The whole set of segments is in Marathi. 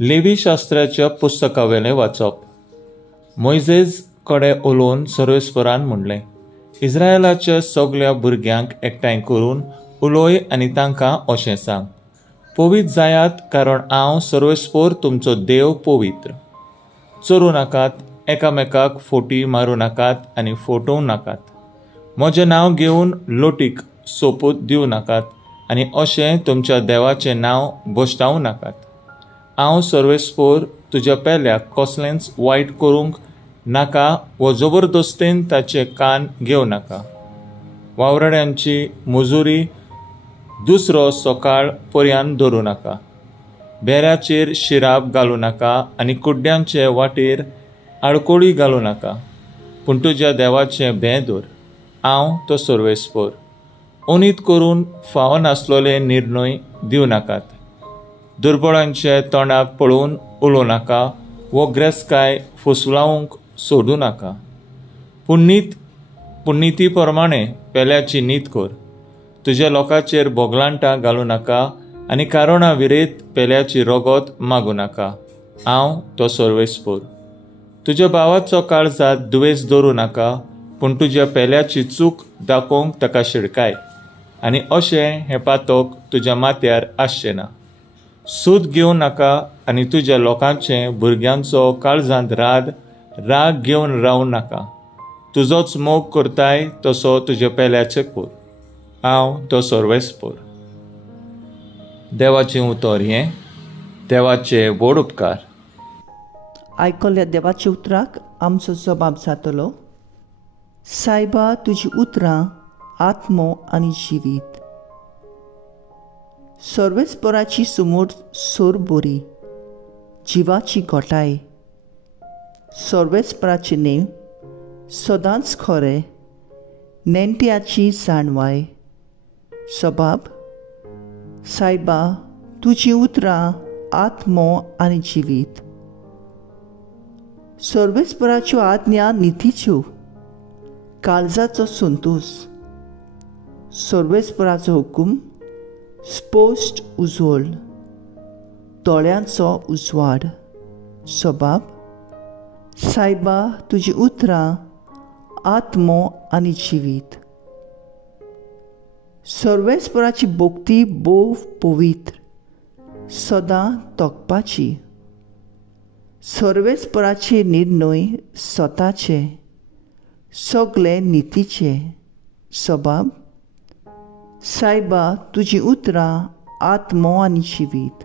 लेवी शास्त्राच्या पुस्तकावेलें वाचप. मोइसेस कडेन उलोवन सर्वेस्परान म्हणलें, इस्रायेलाच्या सगळ्या भुरग्यांक एकठांय करून उलय आनी तांकां अशें सांग, पवित्र जायात, कारण हांव सर्वेस्पर तुमचो देव पवित्र. चोरूं नाकात, एकामेकाक फोटी मारूं नाकात आनी फोटोवं नाकात. म्हजें नांव घेवन लोटीक सोपूत दिवं नाकात आनी अशें तुमच्या देवाचें नांव बोश्टावूं नाकात. हांव सर्वेस्पर तुज्या पेल्याक कसलेंच वायट करूंक नाका व जबरदस्तीन ताचे कान घेवं नाका. वावरड्यांची मजुरी दुसरो सकाळ पर्यंत धरूं नाका. बेऱ्याचेर शिराब घालूं नाका आनी कुड्ड्यांचे वाटेर आडकोळी घालूं नाका. पूण तुज्या देवाचें भें दवर. हांव तो सर्वेस्पर. उणीत करून फावो नासलोले निर्णय दिवं नाकात. दुर्बळांचे तोंडाक पळोवन उलोवं नाका व ग्रेस्काय फुसलावंक सोडूं नाका. पूण नीती प्रमाणे पेल्याची नीत कर. तुज्या लोकांचेर बोगलांटां घालूं नाका आनी कारणा विरेत पेल्याची रगत मागूं नाका. हांव तो सर्वेस्पर. तुज्या भावाचो काळजांत दुवेस दवरूं नाका, पूण तुज्या पेल्याची चूक दाखोवंक ताका शिडकाय. आनी अशें हें पातक तुज्या माथ्यार आसचें ना. सूद घेवं नाका आनी तुज्या लोकांचें भुरग्यांचो काळजांत राग घेवन रावूं नाका. तुजोच मोग करताय तसो तुज्या पेल्याचें कर. हांव तो सर्वेस्पर. देवाचें उतर हें. देवाचे व्हड उपकार. आयकल्ल्या देवाच्या उतराक आमचो जबाब जातलो, सायबा तुजी उतरां आत्मो आनी जिवीत. सर्वेस्पराची सुमोट सोर बोरी, जिवाची घोटाय. सर्वेस्पराचें नेम सदांच खरें, नेणट्याची जाणवाय. सबाब, सायबा तुजी उतरां आत्मो आनी जिवीत. सर्वेस्पराच्यो आज्ञा नितीच्यो, काळजाचो संतोष. सर्वेस्पराचो हुकूम स्पोश्ट उजवळ, दोळ्यांचो उजवाड. सबाब, सायबा तुजी उतरां आत्मो आनी जिवीत. सर्वेस्पराची भोक्ती बोव पवित्र, सदां तोखपाची. सर्वेस्पराचे निर्णय स्वताचे, सगळे नितीचे. सबाब, सायबा तुजी उतरां आत्मो आनी जिवीत.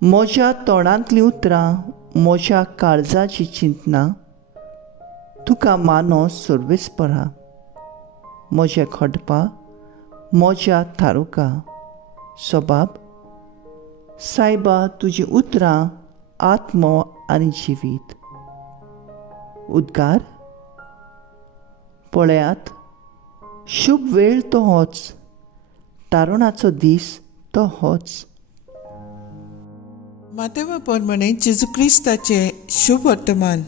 म्हज्या तोंडांतलीं उतरां म्हज्या काळजाची चिंतना. तुका मानो सर्वेस्परा, म्हजे खटपा म्हज्या थारुका. सबाब, सायबा तुजी उतरां आत्मो आनी जिवीत. उद्गार. पळयात, शुभ वेळ तो होच, तारुणाचो दीस तो होच. मातेवा प्रमाणे जेजू क्रिस्ताचे शुभ वर्तमान.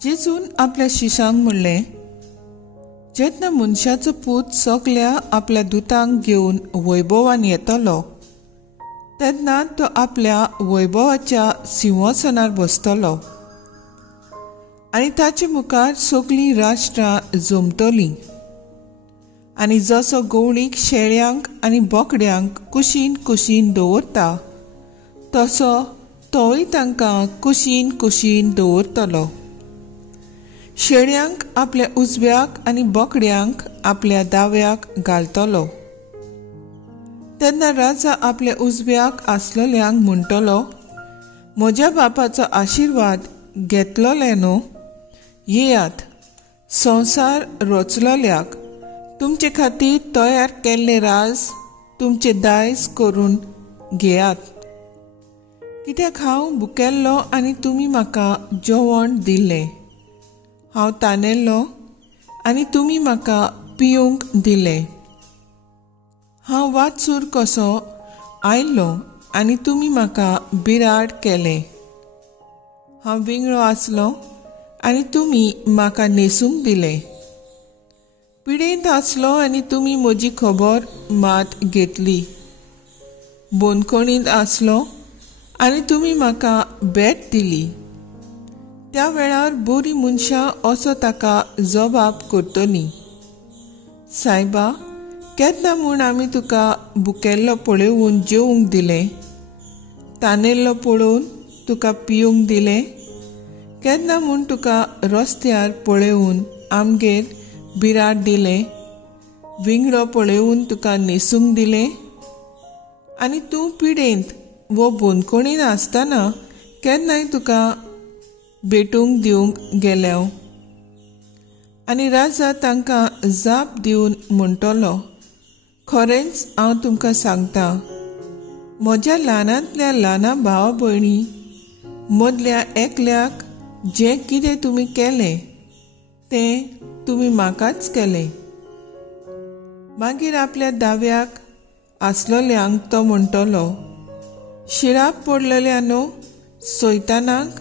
जेजून आपल्या शिशांक म्हणलें, जेन्ना मनशाचो पूत सगल्या आपल्या दुतांक घेवन वैभवान येतलो, तेन्ना तो आपल्या वैभवाच्या सिंहासनार बसतलो आनी ताचे मुखार सगळीं राष्ट्रां जमतलीं. आनी जसो गवळीक शेळ्यांक आनी बोकड्यांक कुशीन कुशीन दवरता, तसो तोय तांकां कुशीन कुशीन दवरतलो. शेळ्यांक आपल्या उजव्याक आनी बोकड्यांक आपल्या दाव्याक घालतलो. तेन्ना राजा आपल्या उजव्याक आसलेल्यांक म्हणटलो, म्हज्या बापाचो आशिर्वाद घेतलोले न्हू, येयात. संवसार रचलोल्याक तुमचे खातीर तयार केल्ले राज तुमचे दायज करून घेयात. कित्याक हांव भुकेल्लो आनी तुमी म्हाका जेवण दिलें. हांव तानेल्लो आनी तुमी म्हाका पिवूंक दिलें. हांव वाचूर कसो आयिल्लो आनी तुमी म्हाका बिराड केलें. हांव विंगळो आसलो आनी तुमी म्हाका न्हेसूंक दिलें. पिडेंत आसलो आनी तुमी म्हजी खबर मात घेतली. बोनकोणींत आसलो आनी तुमी म्हाका भेट दिली, त्या वेळार बरी मनशां असो ताका जबाब करतली, सायबा, केन्ना म्हूण आमी तुका भुकेल्लो पळोवन जेवंक दिलें, तानेल्लो पळोवन तुका पिवंक दिलें, केन्ना म्हूण तुका रस्त्यार पळोवन आमगेर बिराड दिलें, विंगडो पळोवन तुका न्हेसूंक दिलें, आनी तूं पिडेंत वो बोनकोणीन आसतना केन्नाय तुका भेटूंक दिवंक गेलो. आनी राजा तांकां जाप दिवन म्हणटलो, खरेंच हांव तुमकां सांगतां, म्हज्या ल्हानांतल्या ल्हाना भावा भयणी मदल्या एकल्याक जें कितें तुमी केलें तें तुमी म्हाकाच केलें. मागीर आपल्या दाव्याक आसलोल्यांक तो म्हणटलो, शिराप पडलेल्यानो सैतानाक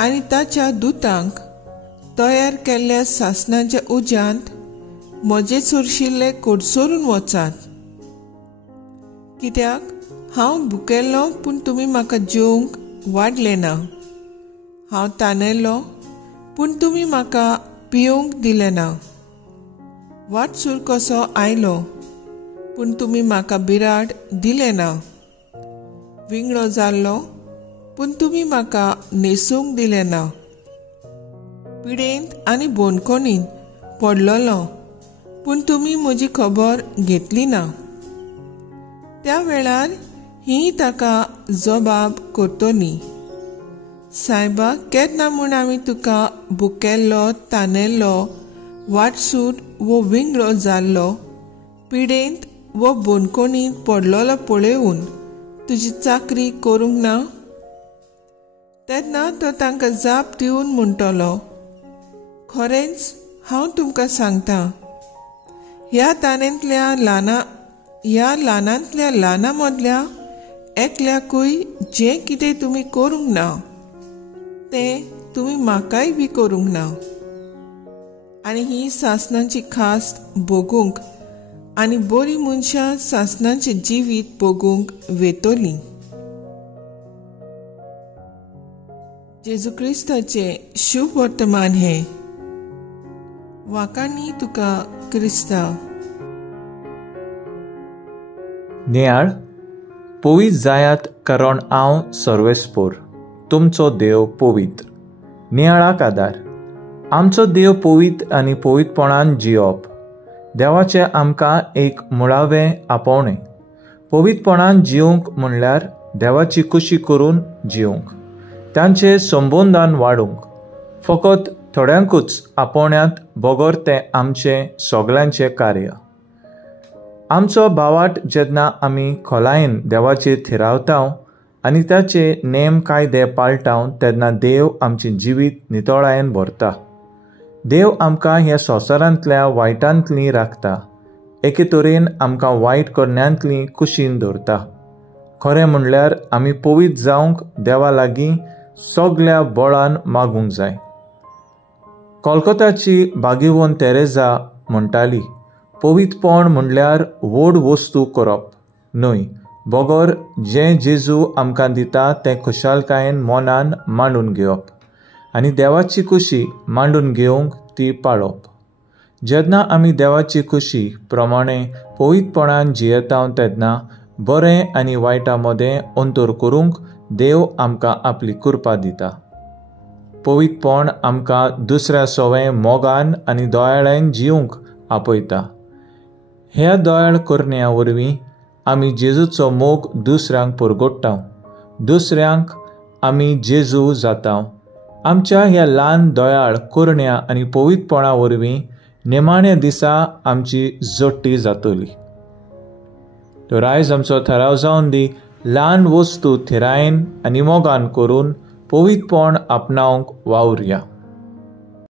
आनी ताच्या दुतांक तयार केल्ल्या सासणाच्या उज्यांत म्हजे चुरशिल्ले कोडसरून वचात. कित्याक हांव भुकेल्लो पूण तुमी म्हाका जेवंक वाडलें ना, हांव तानेल्लो पूण तुमी म्हाका पिवंक दिलें ना, वाटसूर कसो आयलो पूण तुमी म्हाका बिराड दिलें ना, विंगडो जाल्लो पूण तुमी म्हाका न्हेसूंक दिलें ना, पिडेंत आनी बोनकोणीन पडलोलो पूण तुमी म्हजी खबर घेतली ना. त्या वेळार ही ताका जबाब करतली, सायबा, केन्ना म्हूण आमी तुका भुकेल्लो, तानेल्लो, वाटसूर वो विंगडो जाल्लो, पिडेंत वो बोनकोणींत पडलोलो पळोवन तुजी चाकरी करूंक ना? तेन्ना तो तांकां जाप दिवन म्हणटलो, खरेंच हांव तुमकां सांगतां, ह्या ल्हानांतल्या ल्हाना मदल्या एकल्याकूय जें कितें तुमी करूंक ना तें तुमी म्हाकाय बी करूंक ना. आनी ही सासणाची खास्त भोगूंक आनी बरी मनशां सासणाचें जिवीत भोगूंक वेतोलीं. जेजू क्रिस्ताचें शुभ वर्तमान हें. वाकाणी तुका क्रिस्ता. नियाळ, पवित्र जायात कारण हांव सर्वेस्पोर, तुमचो देव पवित्र. नियाळाक आदार. आमचो देव पवित्र आनी पवित्रपणान जियोप. देवाचें आमकां एक मुळावें आपोवणें. पवित्रपणान जिवंक म्हणल्यार देवाची खुशी करून जिवंक, तांचे संबंदान वाडूंक. फकत थोड्यांकूच आपोवण्यांत बगर तें आमचें सगल्यांचें कार्य. आमचो भावाट जेन्ना आमी खोलायेन देवाचेर थिरावतांव आनी ताचे नेम कायदे पाळटाव तेन्ना देव आमचें जिवीत नितळायेन भरता. देव आमकां ह्या संवसारांतल्या वायटांतलीं राखता. एके तरेन आमकां वायट करण्यांतलीं कुशीन दवरता. खरें म्हणल्यार आमी पवित्र जावंक देवा लागीं सगल्या बळान मागूंक जाय. कोलकाताची बागीवन तेरेजा म्हणटाली, पवित्रपण म्हणल्यार व्हड वस्तू करप न्हय, बगर जें जेजू आमकां दिता तें खुशालकायेन मनान मांडून घेवप आनी देवाची खुशी मांडून घेवंक ती पाळप. जेन्ना आमी देवाची खुशी प्रमाणें पवित्रपणान जियेता तेन्ना बरें आनी वायटा मदें अंतर करूंक देव आमकां आपली कृपा दिता. पवित्रपण आमकां दुसऱ्या सवें मोगान आनी दोयाळेन जिवंक आपयता. ह्या दोयाळ करण्या वरवीं आमी जेजूचो मोग दुसऱ्यांक परगट्टाव. दुसऱ्यांक आमी जेजू जाताव. आमच्या ह्या ल्हान दोयाळ करण्या आनी पवित्रपणा वरवीं निमाण्या दिसा आमची जोडटी जातली. तर आयज आमचो थाराव जावन दी, ल्हान वस्तू थिरायेन आनी मोगान करून पवित्रपण आपणावंक वावुरया.